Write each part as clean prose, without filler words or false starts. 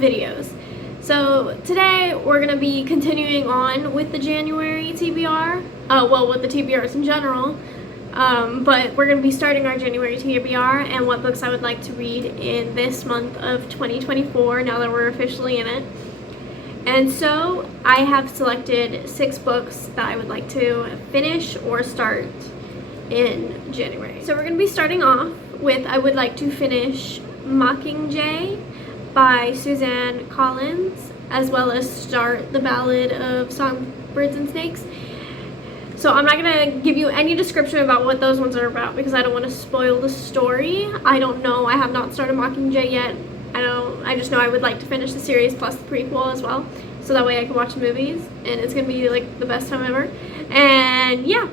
videos. So today we're going to be continuing on with the January TBR, with the TBRs in general, but we're going to be starting our January TBR and what books I would like to read in this month of 2024 now that we're officially in it. And so I have selected 6 books that I would like to finish or start in January. So we're going to be starting off with I would like to finish Mockingjay by Suzanne Collins, as well as start The Ballad of Songbirds and Snakes. So I'm not going to give you any description about what those ones are about because I don't want to spoil the story. I don't know. I have not started Mockingjay yet. I just know I would like to finish the series plus the prequel as well, so that way I can watch the movies and it's going to be like the best time ever. And yeah,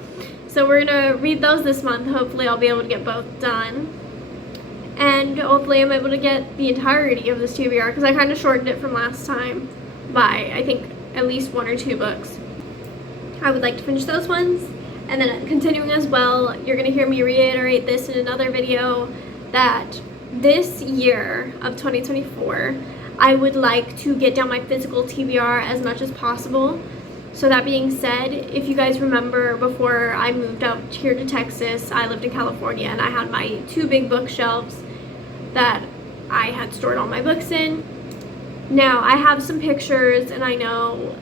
so we're going to read those this month. Hopefully I'll be able to get both done. And hopefully I'm able to get the entirety of this TBR because I kind of shortened it from last time by, I think, at least 1 or 2 books. I would like to finish those ones. And then continuing as well, you're going to hear me reiterate this in another video that this year of 2024, I would like to get down my physical TBR as much as possible. So that being said, if you guys remember, before I moved up here to Texas, I lived in California and I had my 2 big bookshelves that I had stored all my books in. Now I have some pictures and I know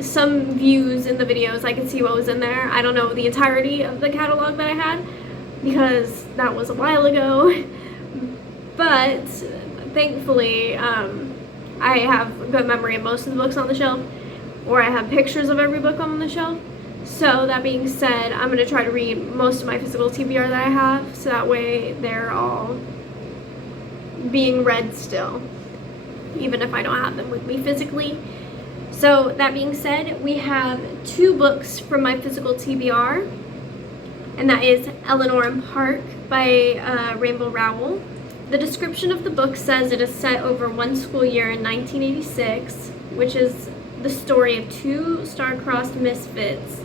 some views in the videos. I can see what was in there. I don't know the entirety of the catalog that I had because that was a while ago. But thankfully, I have a good memory of most of the books on the shelf, or I have pictures of every book on the shelf. So that being said, I'm going to try to read most of my physical TBR that I have, so that way they're all being read still, even if I don't have them with me physically. So that being said, we have 2 books from my physical TBR, and that is Eleanor and Park by Rainbow Rowell. The description of the book says it is set over one school year in 1986, which is the story of 2 star-crossed misfits,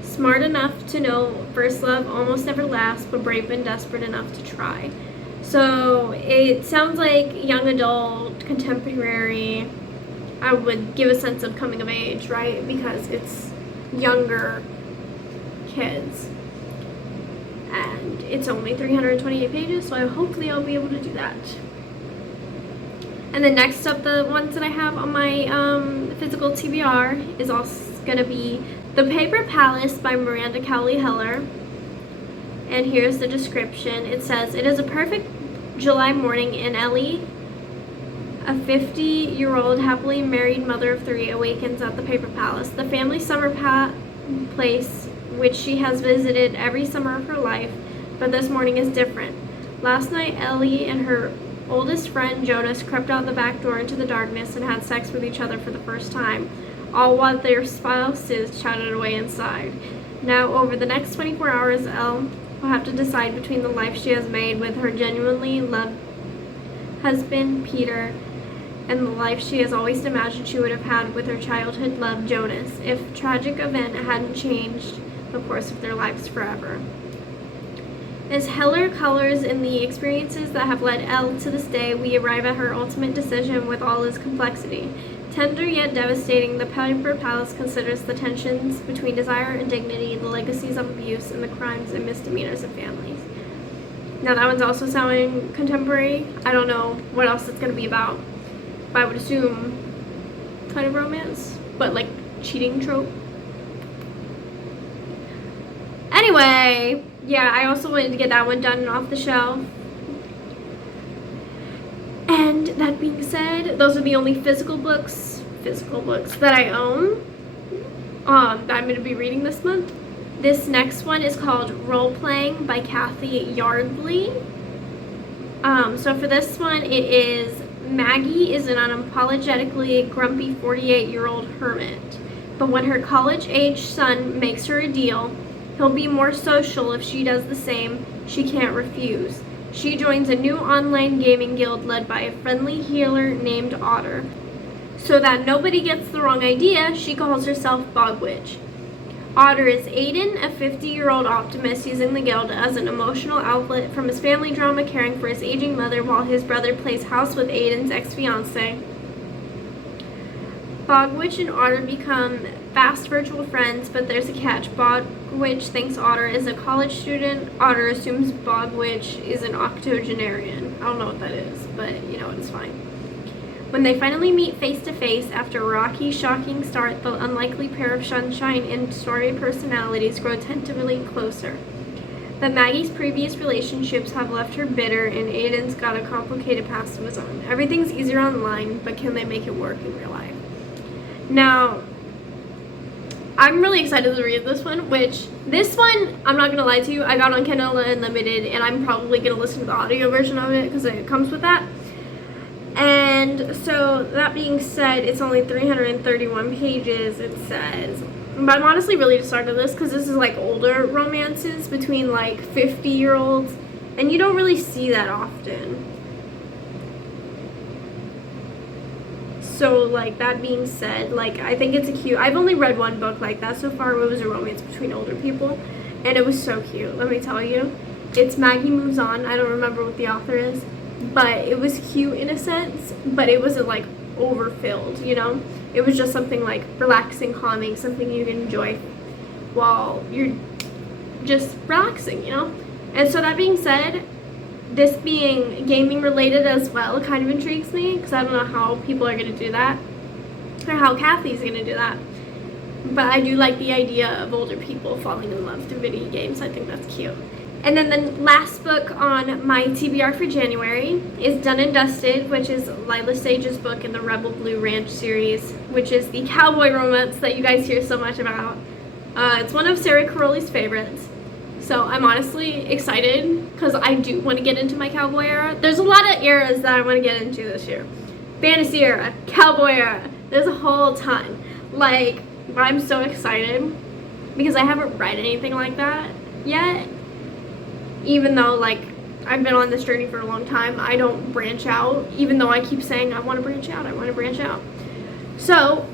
smart enough to know first love almost never lasts, but brave and desperate enough to try. So it sounds like young adult, contemporary. I would give a sense of coming of age, right? Because it's younger kids. And it's only 328 pages, so hopefully I'll be able to do that. And then next up, the ones that I have on my physical TBR is also going to be The Paper Palace by Miranda Cowley Heller. And here's the description. It says, it is a perfect July morning and Ellie, a 50-year-old happily married mother of 3, awakens at the Paper Palace, the family summer place which she has visited every summer of her life, but this morning is different. Last night, Ellie and her oldest friend, Jonas, crept out the back door into the darkness and had sex with each other for the first time, all while their spouses chatted away inside. Now, over the next 24 hours, Elle will have to decide between the life she has made with her genuinely loved husband, Peter, and the life she has always imagined she would have had with her childhood love, Jonas, if tragic event hadn't changed the course of their lives forever. As Heller colors in the experiences that have led Elle to this day, we arrive at her ultimate decision with all its complexity. Tender yet devastating, The Paper Palace considers the tensions between desire and dignity, the legacies of abuse, and the crimes and misdemeanors of families. Now that one's also sounding contemporary. I don't know what else it's going to be about, but I would assume kind of romance, but like cheating trope. Anyway, yeah, I also wanted to get that one done and off the shelf. And that being said, those are the only physical books that I own that I'm going to be reading this month. This next one is called Role Playing by Kathy Yardley. So for this one, it is Maggie is an unapologetically grumpy 48-year-old hermit. But when her college-age son makes her a deal, he'll be more social if she does the same. She can't refuse. She joins a new online gaming guild led by a friendly healer named Otter. So that nobody gets the wrong idea, she calls herself Bogwitch. Otter is Aiden, a 50-year-old optimist using the guild as an emotional outlet from his family drama, caring for his aging mother while his brother plays house with Aiden's ex-fiancée. Bogwitch and Otter become fast virtual friends, but there's a catch. Bogwitch thinks Otter is a college student. Otter assumes Bogwitch is an octogenarian. I don't know what that is, but you know, it's fine. When they finally meet face to face after a rocky, shocking start, the unlikely pair of sunshine and stormy personalities grow tentatively closer. But Maggie's previous relationships have left her bitter, and Aiden's got a complicated past of his own. Everything's easier online, but can they make it work in real life? Now, I'm really excited to read this one, this one, I'm not going to lie to you, I got on Kindle Unlimited, and I'm probably going to listen to the audio version of it because it comes with that. And so, that being said, it's only 331 pages, it says. But I'm honestly really just started this because this is like older romances between like 50-year-olds, and you don't really see that often. So, like, that being said, like, I think it's a cute, I've only read one book like that so far. It was a romance between older people, and it was so cute, let me tell you. It's Maggie Moves On. I don't remember what the author is, but it was cute in a sense, but it wasn't like overfilled, you know? It was just something like relaxing, calming, something you can enjoy while you're just relaxing, you know? And so that being said, this being gaming related as well kind of intrigues me, because I don't know how people are going to do that, or how Kathy's going to do that. But I do like the idea of older people falling in love through video games. I think that's cute. And then the last book on my TBR for January is Done and Dusted, which is Lila Sage's book in the Rebel Blue Ranch series, which is the cowboy romance that you guys hear so much about. It's one of Sarah Caroli's favorites. So I'm honestly excited because I do want to get into my cowboy era. There's a lot of eras that I want to get into this year. Fantasy era, cowboy era, there's a whole ton. Like, I'm so excited because I haven't read anything like that yet. Even though, like, I've been on this journey for a long time, I don't branch out, even though I keep saying I want to branch out, I want to branch out. So,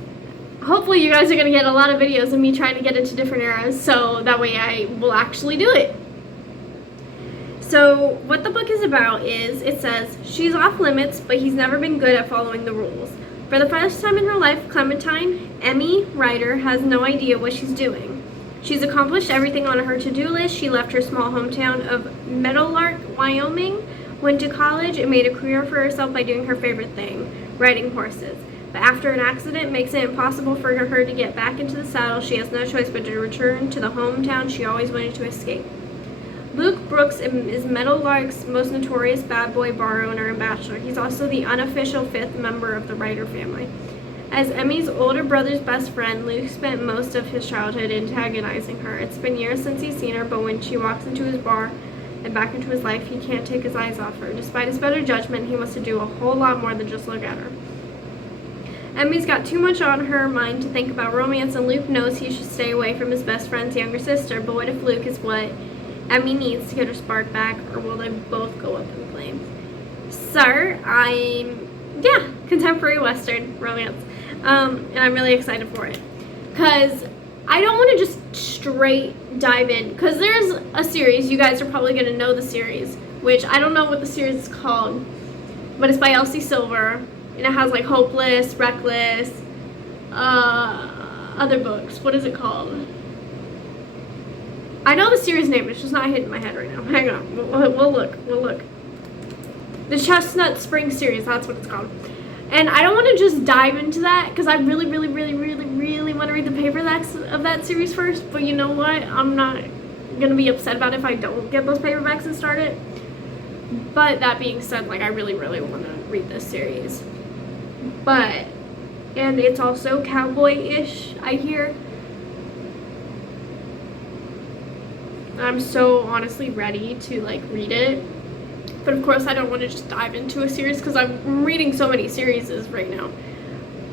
hopefully you guys are going to get a lot of videos of me trying to get into different eras, so that way I will actually do it. So, what the book is about is, it says, she's off limits, but he's never been good at following the rules. For the first time in her life, Clementine, Emmy Ryder, has no idea what she's doing. She's accomplished everything on her to-do list. She left her small hometown of Meadowlark, Wyoming, went to college, and made a career for herself by doing her favorite thing, riding horses. But after an accident makes it impossible for her to get back into the saddle, she has no choice but to return to the hometown she always wanted to escape. Luke Brooks is Meadowlark's most notorious bad boy bar owner and bachelor. He's also the unofficial fifth member of the Ryder family. As Emmy's older brother's best friend, Luke spent most of his childhood antagonizing her. It's been years since he's seen her, but when she walks into his bar and back into his life, he can't take his eyes off her. Despite his better judgment, he wants to do a whole lot more than just look at her. Emmy's got too much on her mind to think about romance, and Luke knows he should stay away from his best friend's younger sister. But what if Luke is what Emmy needs to get her spark back, or will they both go up in flames? So, contemporary Western romance. And I'm really excited for it. Because I don't want to just straight dive in. Because there's a series, you guys are probably going to know the series, which I don't know what the series is called, but it's by Elsie Silver. And it has like Hopeless, Reckless, other books. What is it called? I know the series name, it's just not hitting my head right now. Hang on, we'll look. The Chestnut Spring series, that's what it's called. And I don't want to just dive into that because I really want to read the paperbacks of that series first. But you know what? I'm not going to be upset about it if I don't get those paperbacks and start it. But that being said, like, I really want to read this series. And it's also cowboy-ish, I hear. I'm so honestly ready to, like, read it. But of course I don't want to just dive into a series because I'm reading so many series right now.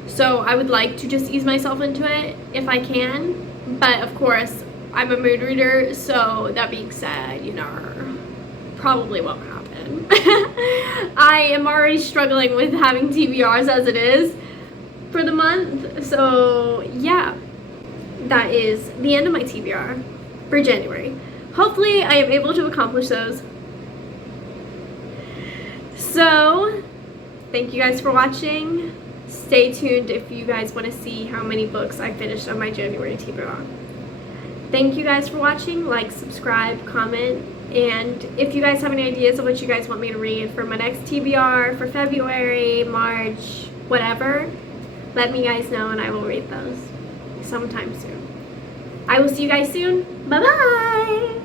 So I would like to just ease myself into it if I can. But of course I'm a mood reader, so that being said, you know, probably won't happen. I am already struggling with having TBRs as it is for the month. So yeah, that is the end of my TBR for January. Hopefully I am able to accomplish those. So, thank you guys for watching. stay tuned if you guys want to see how many books I finished on my January TBR. Thank you guys for watching. Like, subscribe, comment, and if you guys have any ideas of what you guys want me to read for my next TBR, for February, March, whatever, let me guys know and I will read those sometime soon. I will see you guys soon. Bye-bye!